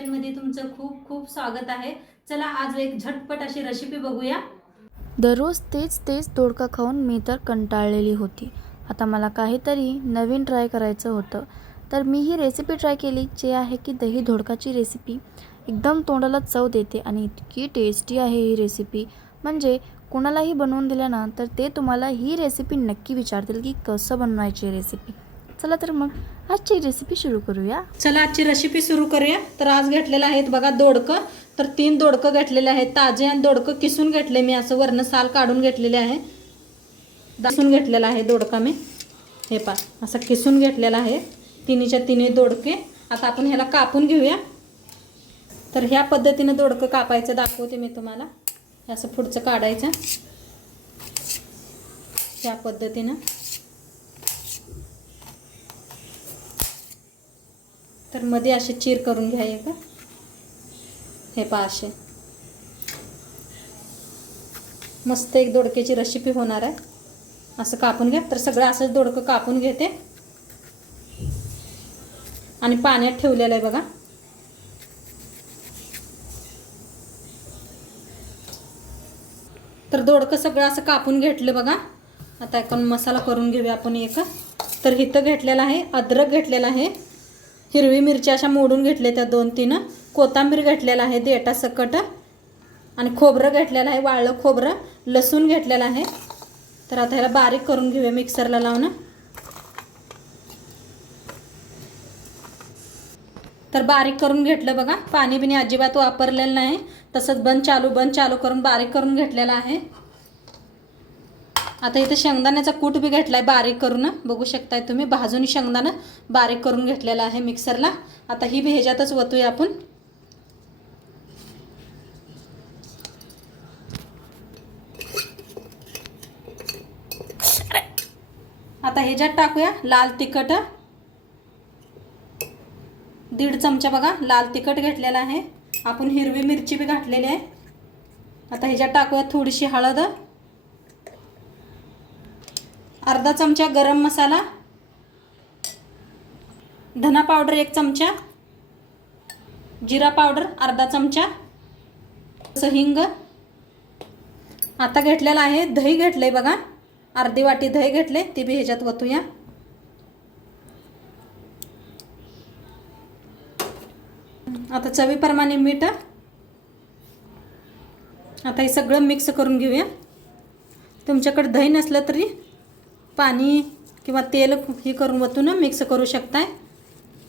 किचनमध्ये तुमचं खूप खूप स्वागत आहे. चला आज एक झटपट अशी रेसिपी बघूया. दररोज तेच तेच दोडका खाऊन मी तर कंटाळलेली होती. आता मला काहीतरी नवीन ट्राय करायचं होतं. तर मी ही रेसिपी ट्राय केली जे आहे की दही धोडकाची रेसिपी एकदम तोंडाला चव देते आणि इतकी टेस्टी आहे ही रेसिपी म्हणजे कोणालाही बनवून दिल्या ना तर ते तुम्हाला ही रेसिपी नक्की विचारतील की कसं बनवायची रेसिपी चला तर मग आजची रेसिपी सुरू करूया. चला आजची रेसिपी सुरू करूया. तर आज घेतलेलं आहेत बघा दोडकं. तर तीन दोडकं घेतलेले आहेत. ताजे आणि दोडकं किसून घेतले मी. असं वरनं साल काढून घेतलेले आहे. किसून घेतलेलं आहे दोडका मी हे पा असं किसून घेतलेला आहे. तिन्हीच्या तिन्ही दोडके. आता आपण ह्याला कापून घेऊया. तर ह्या पद्धतीनं दोडकं कापायचं दाखवते मी तुम्हाला. असं पुढचं काढायचं. ह्या पद्धतीनं. तर मध्ये असे चीर करून घ्याय का? हे पहा असे. मस्त एक दोडक्याची रेसिपी होणार आहे. असं कापून घ्या. तर सगळं असंच दोडकं कापून घेते. आणि पाण्यात ठेवलेलं आहे बघा. तर दोडकं सगळं असं कापून घेतलं बघा. आता आपण मसाला करून घेऊया आपण एक. तर इथं घेतलेला आहे अद्रक घेतलेला आहे. हिरवी मिरची अशा मोडून घेतल्या त्या दोन तीन. कोथिंबीर घेतलेला आहे देटा सकट. आणि खोबरं घेतलेलं आहे वाळलं खोबरं. लसूण घेतलेलं आहे. तर आता ह्याला बारीक करून घेऊया मिक्सरला लावून. तर बारीक करून घेतलं बघा. पाणी बिणी अजिबात वापरलेलं नाही. तसंच बंद चालू बंद चालू करून बारीक करून घेतलेलं आहे. आता इथं शेंगदाण्याचा कूट बी घेतला आहे बारीक करून. बघू शकताय तुम्ही भाजून शेंगदाणं बारीक करून घेतलेला आहे मिक्सरला. आता ही बी ह्याच्यातच वतूया आपण. आता ह्याच्यात टाकूया लाल तिखट. दीड चमचा बघा लाल तिखट घेतलेला आहे. आपण हिरवी मिरची बी घातलेली आहे. आता ह्याच्यात टाकूया थोडीशी हळद. अर्धा चमचा गरम मसाला धना पावडर एक चमचा जिरा पावडर अर्धा चमचा असं हिंग. आता घेतलेलं आहे दही घेतलं आहे बघा. अर्धी वाटी दही घेतले ती बी ह्याच्यात वतूया. आता चवीप्रमाणे मीठ. आता हे सगळं मिक्स करून घेऊया. तुमच्याकडे दही नसलं तरी पाणी किंवा तेल हे करून वतून मिक्स करू शकताय.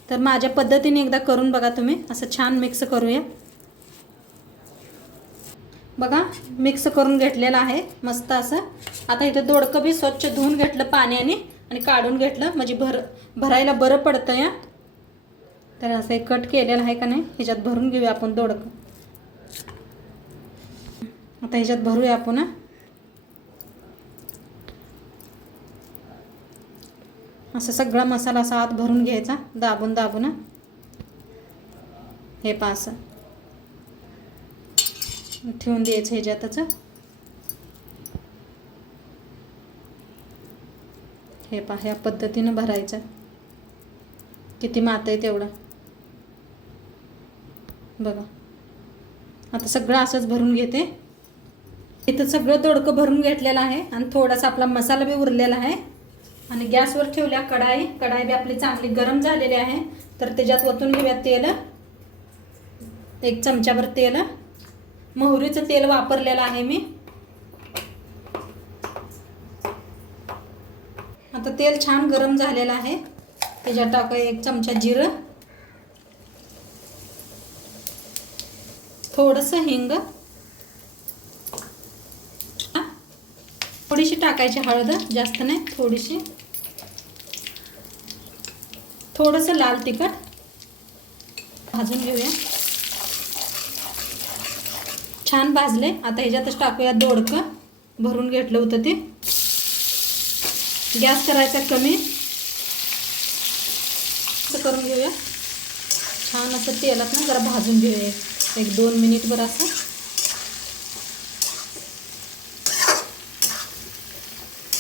तर माझ्या पद्धतीने एकदा करून बघा तुम्ही. असं छान मिक्स करूया. बघा मिक्स करून घेतलेलं आहे. मस्त असं. आता इथं दोडकं बी स्वच्छ धुवून घेतलं पाण्याने आणि काढून घेतलं. म्हणजे भर भरायला बरं पडतं या तर असं एक कट केलेलं आहे का नाही? ह्याच्यात भरून घेऊया आपण दोडकं. आता ह्याच्यात भरूया आपण असं सगळा मसाला असा आत भरून घ्यायचा दाबून दाबून. हे पा असं. ठेवून द्यायचं ह्याच्यातच. हे पा ह्या पद्धतीनं भरायचं. किती मात आहे तेवढं. बघा. आता सगळं असंच भरून घेते. इथं सगळं दोडकं भरून घेतलेलं आहे आणि थोडासा आपला मसाला बी उरलेला आहे. आणि गॅसवर ठेवल्या कढाई. कढाई बी आपली चांगली गरम झालेली आहे. तर त्याच्यात ओतून घेऊया तेल. एक चमच्यावर तेल. मोहरीचं तेल वापरलेलं आहे मी. आता तेल छान गरम झालेलं आहे. त्याच्यात टाकूया एक चमचा जिरं. थोडंसं हिंग. थोडीशी टाकायची हळद. जास्त नाही थोडीशी. थोडंसं लाल तिखट भाजून घेऊया. छान भाजले आता ह्याच्यातच टाकूया दोडकं. भरून घेतलं होतं ते. गॅस करायचा कमी. असं करून घेऊया. छान असं तेलात ना जरा भाजून घेऊया. एक दोन मिनिटभर असं.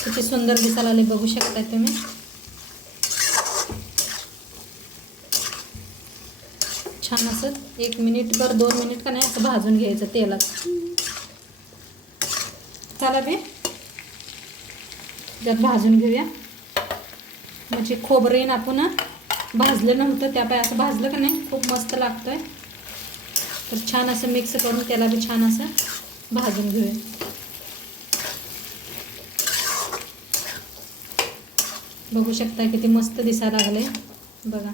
किती सुंदर दिसायला आले बघू शकताय तुम्ही. छान असं एक मिनिटभर दोन मिनिट का नाही असं भाजून घ्यायचं तेलात. चला बे त्यात भाजून घेऊया. म्हणजे खोबरेन आपण भाजलं नव्हतं त्या पाय असं भाजलं का नाही खूप मस्त लागतंय. तर छान असं मिक्स करून त्याला बी छान असं भाजून घेऊया. बघू शकता किती मस्त दिसायला लागले बघा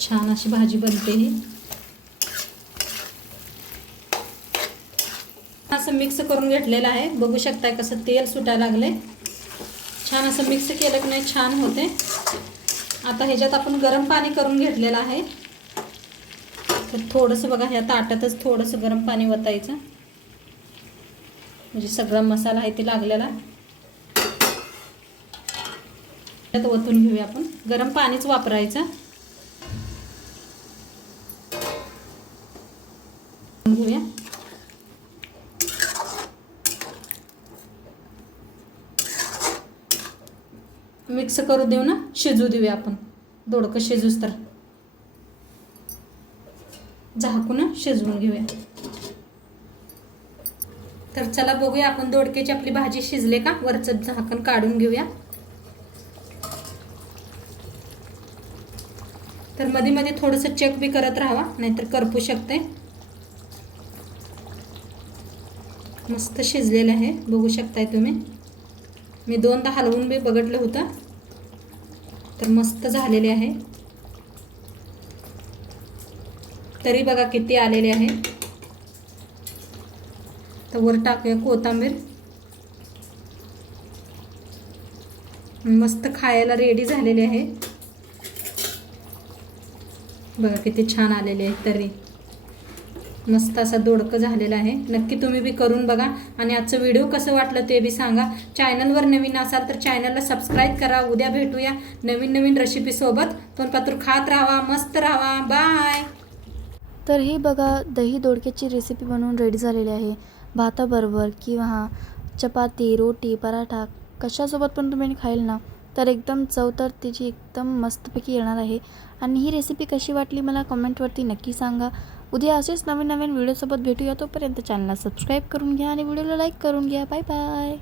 छान अशी भाजी बनते ही. असं मिक्स करून घेतलेलं आहे. बघू शकताय कसं तेल सुटायला लागले छान असं मिक्स केलं की नाही छान होते. आता ह्याच्यात आपण गरम पाणी करून घेतलेलं आहे. तर थोडंसं बघा ह्या ताटातच थोडंसं गरम पाणी वतायचं. म्हणजे सगळा मसाला आहे ते लागलेला. त्यात ओतून घेऊया आपण. गरम पाणीच वापरायचं घेऊया मिक्स करू देऊ ना? शिजू देऊया आपण. दोडकं शिजूच तर. झाकून शिजवून घेऊया. तर चला बघूया आपण दोडक्याची आपली भाजी शिजले का? वरचं झाकण काढून घेऊया. तर मध्ये मध्ये थोडंसं चेक बी करत राहावा नाहीतर करपू शकते मस्त शिजलेलं आहे बघू शकताय तुम्ही. मी दोनदा हलवून बी बघितलं होतं. तर मस्त झालेले आहे. तरी बघा किती आलेले आहे. तर वर टाकूया कोथांबीर मस्त खायला रेडी झालेले आहे. बघा किती छान आलेले आहे तरी. मस्त असा दोडकं झालेला आहे. नक्की तुम्ही बी करून बघा. आणि आजचं व्हिडिओ कसं वाटलं ते बी सांगा. चॅनलवर नवीन असाल तर चॅनलला सबस्क्राईब करा. उद्या भेटूया नवीन नवीन रेसिपीसोबत पण पात्र खात राहा मस्त राहा. बाय तर ही बघा दही दोडक्याची रेसिपी बनवून रेडी झालेली आहे. भाताबरोबर किंवा चपाती रोटी पराठा कशासोबत पण तुम्ही खाईल ना तर एकदम चव तर तिची एकदम मस्तपैकी येणार आहे. आणि ही रेसिपी कशी वाटली मला कमेंटवरती नक्की सांगा. उद्या असेच नवीन नवीन व्हिडिओसोबत भेटूया तोपर्यंत चॅनलला सबस्क्राईब करून घ्या आणि व्हिडिओला लाईक करून घ्या. Bye bye.